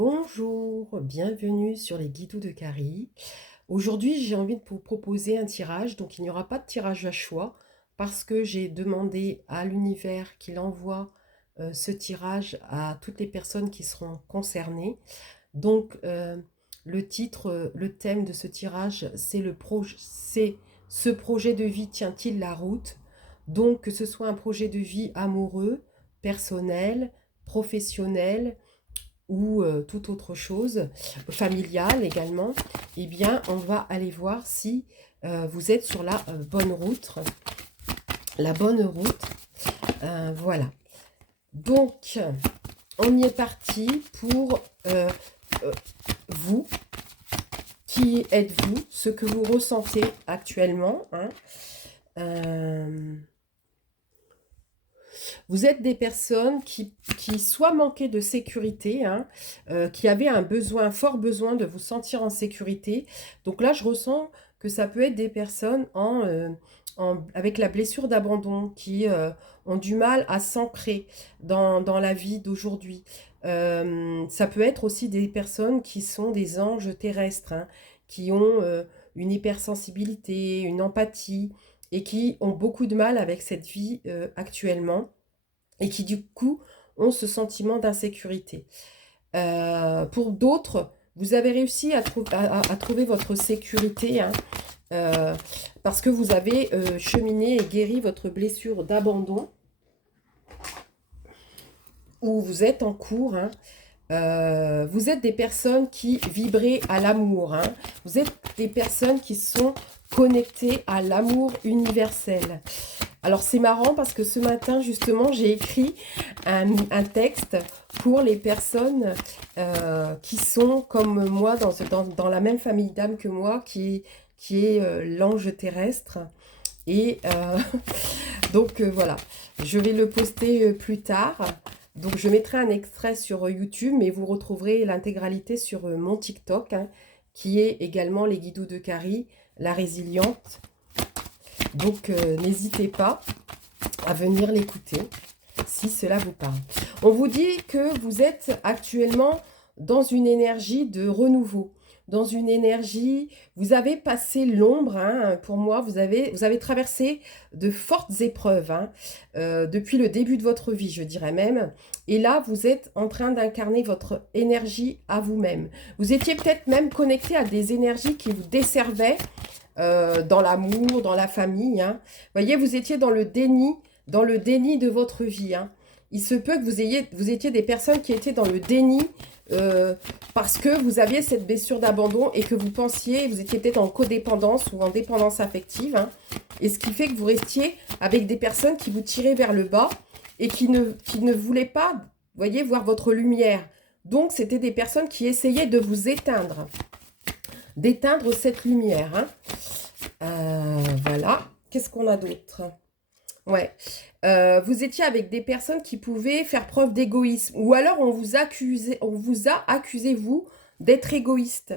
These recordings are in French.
Bonjour, bienvenue sur les Guidoux de Carrie. Aujourd'hui, j'ai envie de vous proposer un tirage. Donc, il n'y aura pas de tirage à choix parce que j'ai demandé à l'univers qu'il envoie ce tirage à toutes les personnes qui seront concernées. Donc, le titre, le thème de ce tirage, c'est ce projet de vie tient-il la route? Donc, que ce soit un projet de vie amoureux, personnel, professionnel, ou toute autre chose, familiale également, eh bien, on va aller voir si vous êtes sur la bonne route. La bonne route, voilà. Donc, on y est parti pour euh, vous. Qui êtes-vous? Ce que vous ressentez actuellement, hein. Vous êtes des personnes qui soit manquaient de sécurité, hein, qui avaient un besoin, fort besoin de vous sentir en sécurité. Donc là, je ressens que ça peut être des personnes avec la blessure d'abandon, qui ont du mal à s'ancrer dans la vie d'aujourd'hui. Ça peut être aussi des personnes qui sont des anges terrestres, hein, qui ont une hypersensibilité, une empathie, et qui ont beaucoup de mal avec cette vie actuellement et qui du coup ont ce sentiment d'insécurité. Pour d'autres, vous avez réussi à trouver votre sécurité, hein, parce que vous avez cheminé et guéri votre blessure d'abandon, où vous êtes en cours, hein. Vous êtes des personnes qui vibrez à l'amour, hein. Vous êtes des personnes qui sont connectées à l'amour universel. Alors c'est marrant parce que ce matin justement j'ai écrit un texte pour les personnes qui sont comme moi dans la même famille d'âme que moi, qui est l'ange terrestre. Et donc voilà, je vais le poster plus tard. Donc je mettrai un extrait sur YouTube, mais vous retrouverez l'intégralité sur mon TikTok, hein, qui est également les Guidoux de Carrie, la résiliente. Donc n'hésitez pas à venir l'écouter si cela vous parle. On vous dit que vous êtes actuellement dans une énergie de renouveau, dans une énergie, vous avez passé l'ombre, hein, pour moi, vous avez traversé de fortes épreuves, hein, depuis le début de votre vie, je dirais même. Et là, vous êtes en train d'incarner votre énergie à vous-même. Vous étiez peut-être même connecté à des énergies qui vous desservaient, dans l'amour, dans la famille, hein. Vous voyez, vous étiez dans le déni de votre vie, hein. Il se peut que vous étiez des personnes qui étaient dans le déni parce que vous aviez cette blessure d'abandon et que vous pensiez, vous étiez peut-être en codépendance ou en dépendance affective, hein. Et ce qui fait que vous restiez avec des personnes qui vous tiraient vers le bas et qui ne voulaient pas, vous voyez, voir votre lumière. Donc, c'était des personnes qui essayaient de vous éteindre, d'éteindre cette lumière, hein. Voilà. Qu'est-ce qu'on a d'autre? Ouais. Vous étiez avec des personnes qui pouvaient faire preuve d'égoïsme. Ou alors on vous a accusé, vous, d'être égoïste.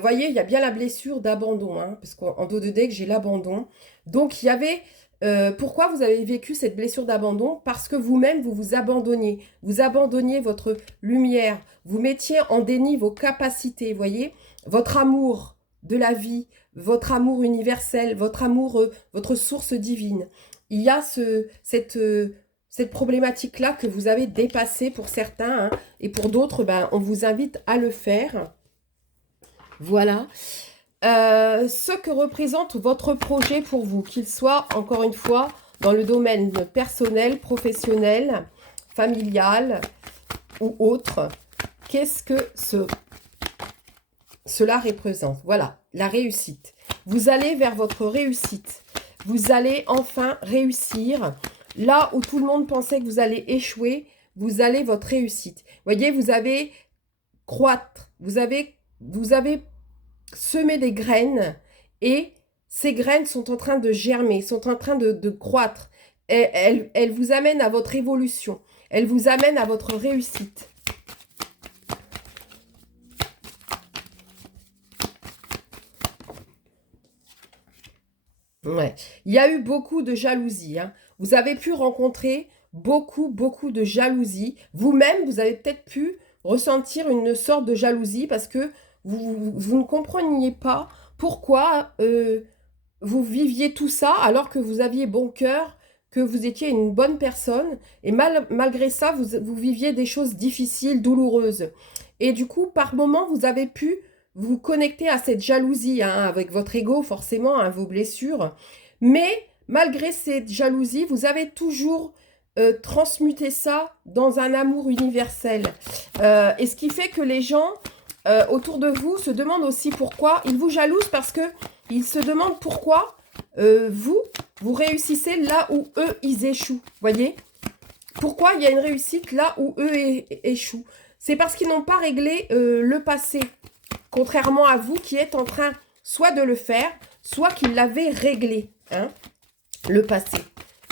Voyez, il y a bien la blessure d'abandon, hein, parce qu'en dos de deck, j'ai l'abandon. Donc, il y avait... pourquoi vous avez vécu cette blessure d'abandon? Parce que vous-même, vous vous abandonniez. Vous abandonniez votre lumière. Vous mettiez en déni vos capacités, voyez? Votre amour de la vie, votre amour universel, votre amour, votre source divine. Il y a cette problématique-là que vous avez dépassée pour certains, hein, et pour d'autres, ben, on vous invite à le faire. Voilà. Ce que représente votre projet pour vous, qu'il soit, encore une fois, dans le domaine personnel, professionnel, familial ou autre, qu'est-ce que cela représente? Voilà, la réussite. Vous allez vers votre réussite. Vous allez enfin réussir. Là où tout le monde pensait que vous allez échouer, vous allez votre réussite. Voyez, vous avez croître. Vous avez semé des graines et ces graines sont en train de germer, sont en train de croître. Elles vous amènent à votre évolution. Elles vous amènent à votre réussite. Ouais. Il y a eu beaucoup de jalousie, hein. Vous avez pu rencontrer beaucoup de jalousie. Vous-même, vous avez peut-être pu ressentir une sorte de jalousie parce que vous ne compreniez pas pourquoi vous viviez tout ça alors que vous aviez bon cœur, que vous étiez une bonne personne. Et malgré ça, vous viviez des choses difficiles, douloureuses. Et du coup, par moments, vous avez pu vous connecter à cette jalousie, hein, avec votre ego, forcément, hein, vos blessures. Mais malgré cette jalousie, vous avez toujours transmuté ça dans un amour universel. Et ce qui fait que les gens autour de vous se demandent aussi pourquoi. Ils vous jalousent parce que ils se demandent pourquoi vous réussissez là où eux, ils échouent. Voyez? Pourquoi il y a une réussite là où eux échouent? C'est parce qu'ils n'ont pas réglé le passé. Contrairement à vous qui êtes en train soit de le faire, soit qu'ils l'avaient réglé, hein, le passé.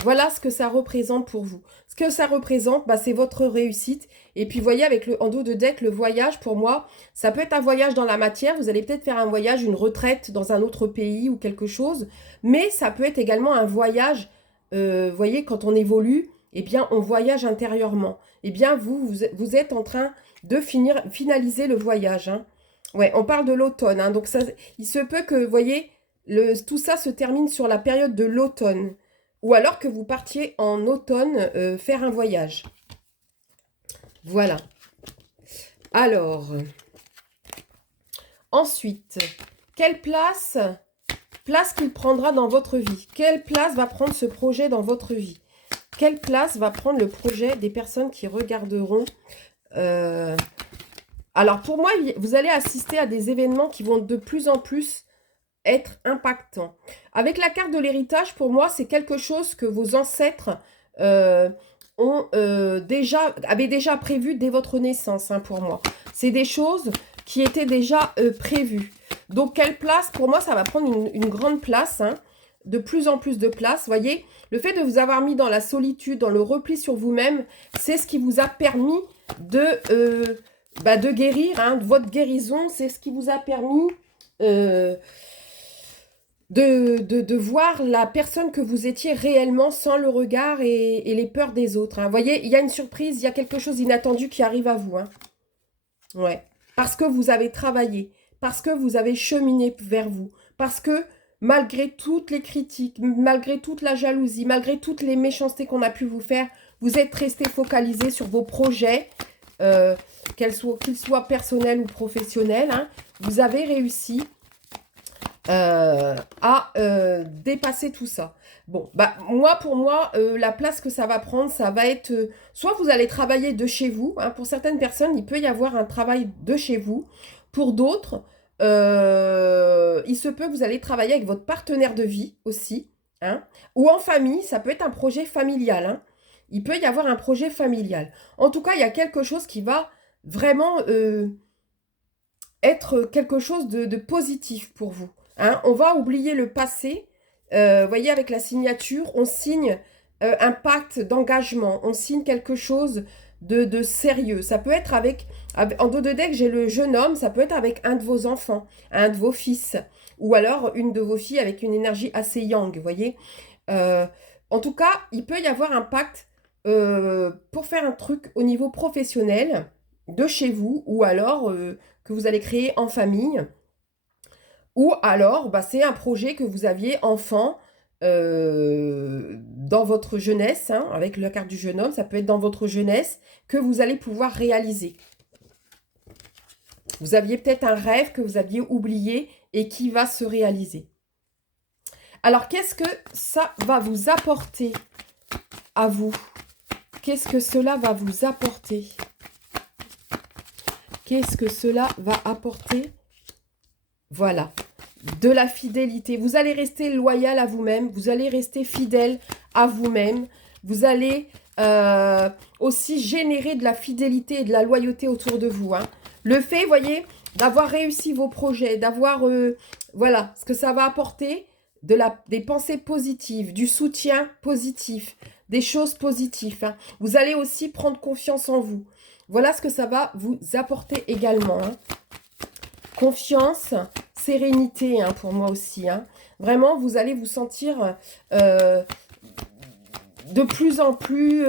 Voilà ce que ça représente pour vous. Ce que ça représente, bah, c'est votre réussite. Et puis, vous voyez, avec le en dos de deck, le voyage, pour moi, ça peut être un voyage dans la matière. Vous allez peut-être faire un voyage, une retraite dans un autre pays ou quelque chose. Mais ça peut être également un voyage, vous voyez, quand on évolue, eh bien, on voyage intérieurement. Eh bien, vous êtes en train de finaliser le voyage, hein. Ouais, on parle de l'automne, hein, donc ça, il se peut que, vous voyez, tout ça se termine sur la période de l'automne. Ou alors que vous partiez en automne faire un voyage. Voilà. Alors, ensuite, quelle place qu'il prendra dans votre vie? Quelle place va prendre ce projet dans votre vie? Quelle place va prendre le projet des personnes qui regarderont Alors, pour moi, vous allez assister à des événements qui vont de plus en plus être impactants. Avec la carte de l'héritage, pour moi, c'est quelque chose que vos ancêtres avaient déjà prévu dès votre naissance, hein, pour moi. C'est des choses qui étaient déjà prévues. Donc, quelle place? Pour moi, ça va prendre une grande place, hein, de plus en plus de place. Voyez, le fait de vous avoir mis dans la solitude, dans le repli sur vous-même, c'est ce qui vous a permis de guérir, hein, de votre guérison. C'est ce qui vous a permis de voir la personne que vous étiez réellement sans le regard et les peurs des autres, hein. Vous voyez, il y a une surprise, il y a quelque chose d'inattendu qui arrive à vous, hein. Ouais. Parce que vous avez travaillé, parce que vous avez cheminé vers vous, parce que malgré toutes les critiques, malgré toute la jalousie, malgré toutes les méchancetés qu'on a pu vous faire, vous êtes resté focalisé sur vos projets, qu'ils soient personnels ou professionnels, hein. Vous avez réussi à dépasser tout ça. Bon, bah pour moi, la place que ça va prendre, ça va être... soit vous allez travailler de chez vous, hein, pour certaines personnes, il peut y avoir un travail de chez vous. Pour d'autres, il se peut que vous allez travailler avec votre partenaire de vie aussi, hein, ou en famille, ça peut être un projet familial, hein. Il peut y avoir un projet familial. En tout cas, il y a quelque chose qui va vraiment être quelque chose de positif pour vous. Hein, on va oublier le passé. Vous voyez, avec la signature, on signe un pacte d'engagement. On signe quelque chose de sérieux. Ça peut être en dos de deck, j'ai le jeune homme. Ça peut être avec un de vos enfants, un de vos fils. Ou alors une de vos filles avec une énergie assez yang, vous voyez. En tout cas, il peut y avoir un pacte pour faire un truc au niveau professionnel de chez vous. Ou alors que vous allez créer en famille. Ou alors, bah, c'est un projet que vous aviez enfant dans votre jeunesse, hein, avec la carte du jeune homme, ça peut être dans votre jeunesse, que vous allez pouvoir réaliser. Vous aviez peut-être un rêve que vous aviez oublié et qui va se réaliser. Alors, qu'est-ce que ça va vous apporter à vous? Qu'est-ce que cela va vous apporter? Qu'est-ce que cela va apporter? Voilà, de la fidélité. Vous allez rester loyal à vous-même, vous allez rester fidèle à vous-même. Vous allez aussi générer de la fidélité et de la loyauté autour de vous, hein. Le fait, voyez, d'avoir réussi vos projets, d'avoir, voilà, ce que ça va apporter, des pensées positives, du soutien positif, des choses positives, hein. Vous allez aussi prendre confiance en vous. Voilà ce que ça va vous apporter également, hein. Confiance, sérénité, hein, pour moi aussi, hein. Vraiment, vous allez vous sentir de plus en plus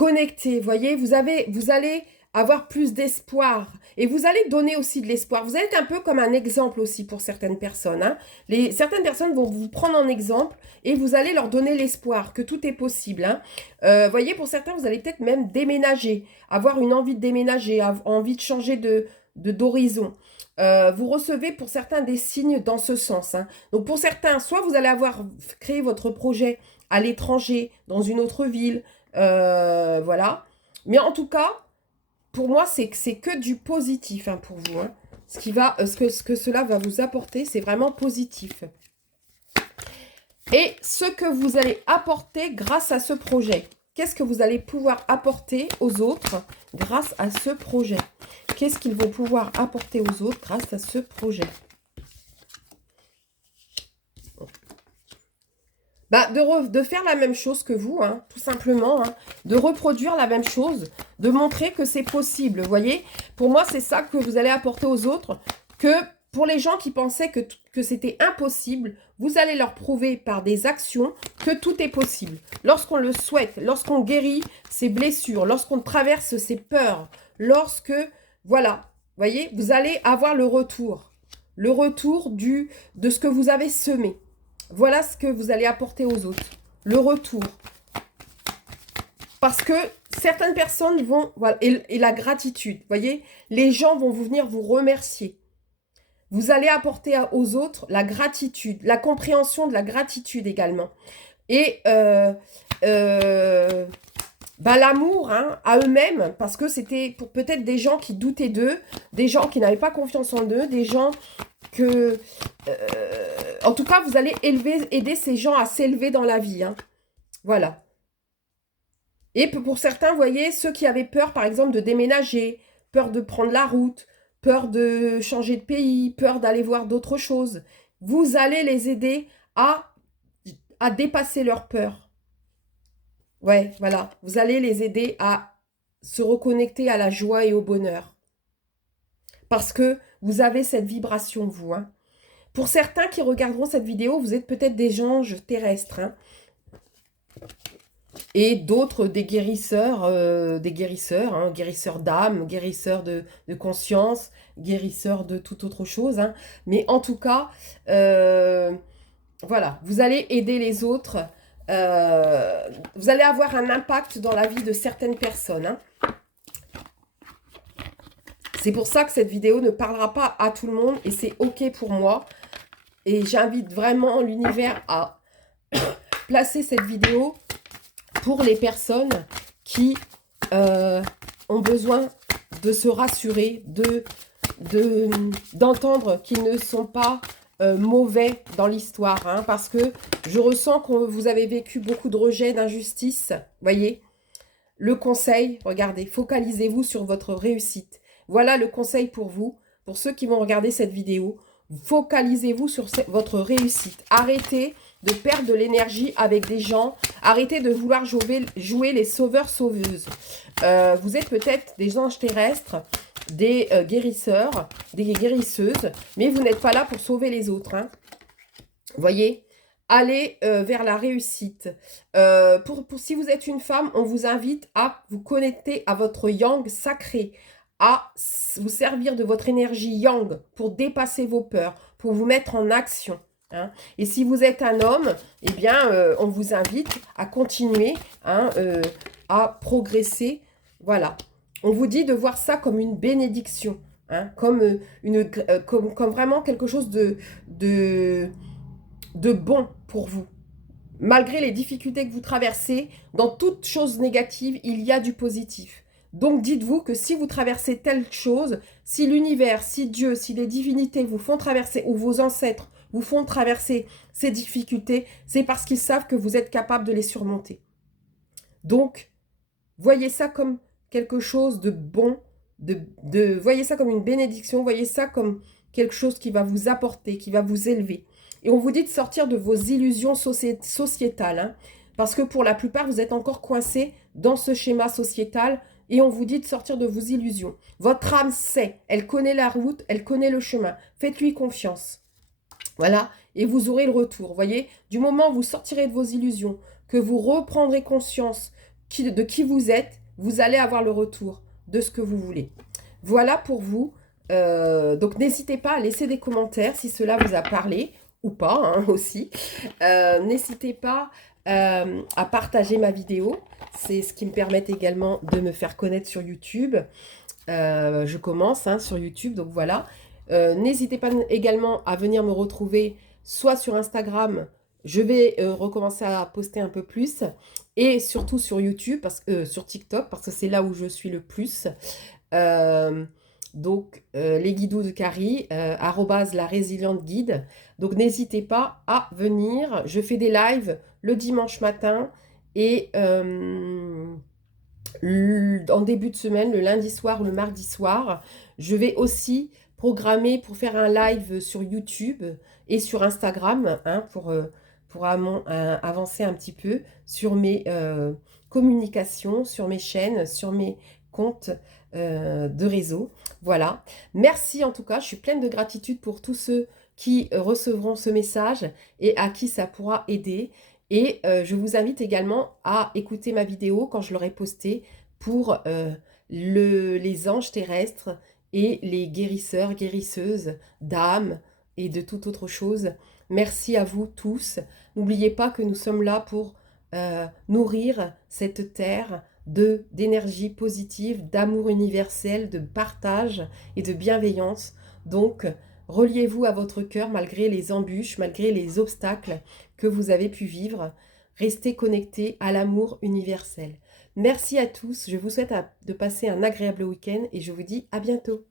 connecté, voyez, vous allez avoir plus d'espoir. Et vous allez donner aussi de l'espoir. Vous êtes un peu comme un exemple aussi pour certaines personnes. Hein. Certaines personnes vont vous prendre en exemple et vous allez leur donner l'espoir que tout est possible. Hein. Voyez, pour certains, vous allez peut-être même déménager, avoir une envie de déménager, envie de changer d'horizon. Vous recevez pour certains des signes dans ce sens. Hein. Donc pour certains, soit vous allez avoir créé votre projet à l'étranger, dans une autre ville, voilà. Mais en tout cas, pour moi, c'est que du positif hein, pour vous. Hein. Ce que cela va vous apporter, c'est vraiment positif. Et ce que vous allez apporter grâce à ce projet. Qu'est-ce que vous allez pouvoir apporter aux autres grâce à ce projet? Qu'est-ce qu'ils vont pouvoir apporter aux autres grâce à ce projet? Bah, de faire la même chose que vous, hein, tout simplement. Hein, de reproduire la même chose, de montrer que c'est possible. Vous voyez, pour moi, c'est ça que vous allez apporter aux autres. Que pour les gens qui pensaient que c'était impossible, vous allez leur prouver par des actions que tout est possible. Lorsqu'on le souhaite, lorsqu'on guérit ses blessures, lorsqu'on traverse ses peurs, lorsque, voilà, vous voyez, vous allez avoir le retour. Le retour de ce que vous avez semé. Voilà ce que vous allez apporter aux autres. Le retour. Parce que certaines personnes vont... Voilà, et la gratitude, vous voyez, les gens vont venir vous remercier. Vous allez apporter aux autres la gratitude, la compréhension de la gratitude également. Et l'amour hein, à eux-mêmes, parce que c'était pour peut-être des gens qui doutaient d'eux, des gens qui n'avaient pas confiance en eux, des gens que... en tout cas, vous allez aider ces gens à s'élever dans la vie. Hein. Voilà. Et pour certains, vous voyez, ceux qui avaient peur, par exemple, de déménager, peur de prendre la route, peur de changer de pays, peur d'aller voir d'autres choses, vous allez les aider à dépasser leur peur. Ouais, voilà. Vous allez les aider à se reconnecter à la joie et au bonheur. Parce que vous avez cette vibration, vous. Hein. Pour certains qui regarderont cette vidéo, vous êtes peut-être des anges terrestres. Hein. Et d'autres, des guérisseurs, hein, guérisseurs d'âme, guérisseurs de conscience, guérisseurs de toute autre chose. Hein. Mais en tout cas, voilà, vous allez aider les autres. Vous allez avoir un impact dans la vie de certaines personnes. Hein. C'est pour ça que cette vidéo ne parlera pas à tout le monde et c'est OK pour moi. Et j'invite vraiment l'univers à placer cette vidéo pour les personnes qui ont besoin de se rassurer, d'entendre qu'ils ne sont pas mauvais dans l'histoire. Hein, parce que je ressens que vous avez vécu beaucoup de rejet, d'injustice. Voyez, le conseil, regardez, focalisez-vous sur votre réussite. Voilà le conseil pour vous, pour ceux qui vont regarder cette vidéo. Focalisez-vous sur votre réussite. Arrêtez de perdre de l'énergie avec des gens. Arrêtez de vouloir jouer les sauveurs-sauveuses. Vous êtes peut-être des anges terrestres, des guérisseurs, des guérisseuses, mais vous n'êtes pas là pour sauver les autres. Hein. Voyez, allez vers la réussite. Si vous êtes une femme, on vous invite à vous connecter à votre yang sacré, à vous servir de votre énergie yang pour dépasser vos peurs, pour vous mettre en action. Hein. Et si vous êtes un homme, eh bien, on vous invite à continuer hein, à progresser. Voilà. On vous dit de voir ça comme une bénédiction, hein, comme vraiment quelque chose de bon pour vous. Malgré les difficultés que vous traversez, dans toute chose négative, il y a du positif. Donc, dites-vous que si vous traversez telle chose, si l'univers, si Dieu, si les divinités vous font traverser, ou vos ancêtres vous font traverser ces difficultés, c'est parce qu'ils savent que vous êtes capable de les surmonter. Donc, voyez ça comme quelque chose de bon, voyez ça comme une bénédiction, voyez ça comme quelque chose qui va vous apporter, qui va vous élever. Et on vous dit de sortir de vos illusions sociétales, hein, parce que pour la plupart, vous êtes encore coincés dans ce schéma sociétal, et on vous dit de sortir de vos illusions. Votre âme sait, elle connaît la route, elle connaît le chemin. Faites-lui confiance. Voilà, et vous aurez le retour. Voyez, du moment où vous sortirez de vos illusions, que vous reprendrez conscience de qui vous êtes, vous allez avoir le retour de ce que vous voulez. Voilà pour vous. Donc n'hésitez pas à laisser des commentaires si cela vous a parlé ou pas hein, aussi. N'hésitez pas à partager ma vidéo. C'est ce qui me permet également de me faire connaître sur YouTube. Je commence hein, sur YouTube, donc voilà. N'hésitez pas également à venir me retrouver soit sur Instagram, je vais recommencer à poster un peu plus, et surtout sur YouTube, sur TikTok, parce que c'est là où je suis le plus. Les guidoux de Carrie, @ la résiliente guide. Donc n'hésitez pas à venir. Je fais des lives le dimanche matin et en début de semaine, le lundi soir ou le mardi soir. Je vais aussi programmer pour faire un live sur YouTube et sur Instagram hein, pour avancer un petit peu sur mes communications, sur mes chaînes, sur mes comptes de réseau. Voilà. Merci en tout cas. Je suis pleine de gratitude pour tous ceux qui recevront ce message et à qui ça pourra aider. Et je vous invite également à écouter ma vidéo quand je l'aurai postée pour les anges terrestres et les guérisseurs, guérisseuses d'âmes et de toute autre chose. Merci à vous tous. N'oubliez pas que nous sommes là pour nourrir cette terre d'énergie positive, d'amour universel, de partage et de bienveillance. Donc, reliez-vous à votre cœur malgré les embûches, malgré les obstacles que vous avez pu vivre. Restez connectés à l'amour universel. Merci à tous. Je vous souhaite de passer un agréable week-end et je vous dis à bientôt.